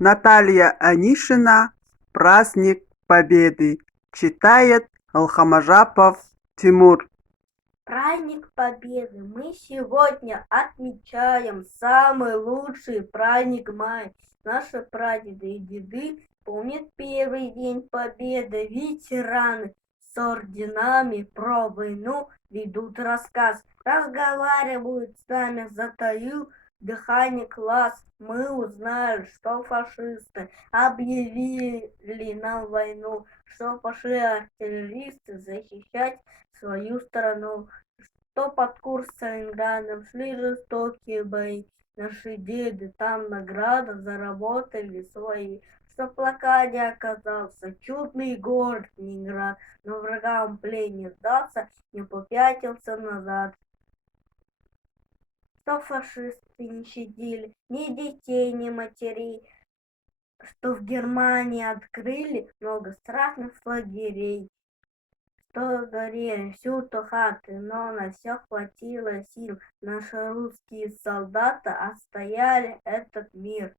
Наталья Анишина «Праздник Победы». Читает Алхамажапов Тимур. Праздник Победы мы сегодня отмечаем, самый лучший праздник мая. Наши прадеды и деды помнят первый день Победы. Ветераны с орденами про войну ведут рассказ. Разговаривают с нами, затаил дыхание класс. Мы узнали, что фашисты объявили нам войну, что пошли артиллеристы защищать свою страну, что под курс Сталинградом шли жестокие бои. Наши деды там награды заработали свои, что в блокаде оказался чудный город Ленинград, но врагам в плен не сдался, не попятился назад. Что фашисты не щадили ни детей, ни матерей, что в Германии открыли много страшных лагерей, что горели всюду хаты, но на все хватило сил. Наши русские солдаты отстояли этот мир.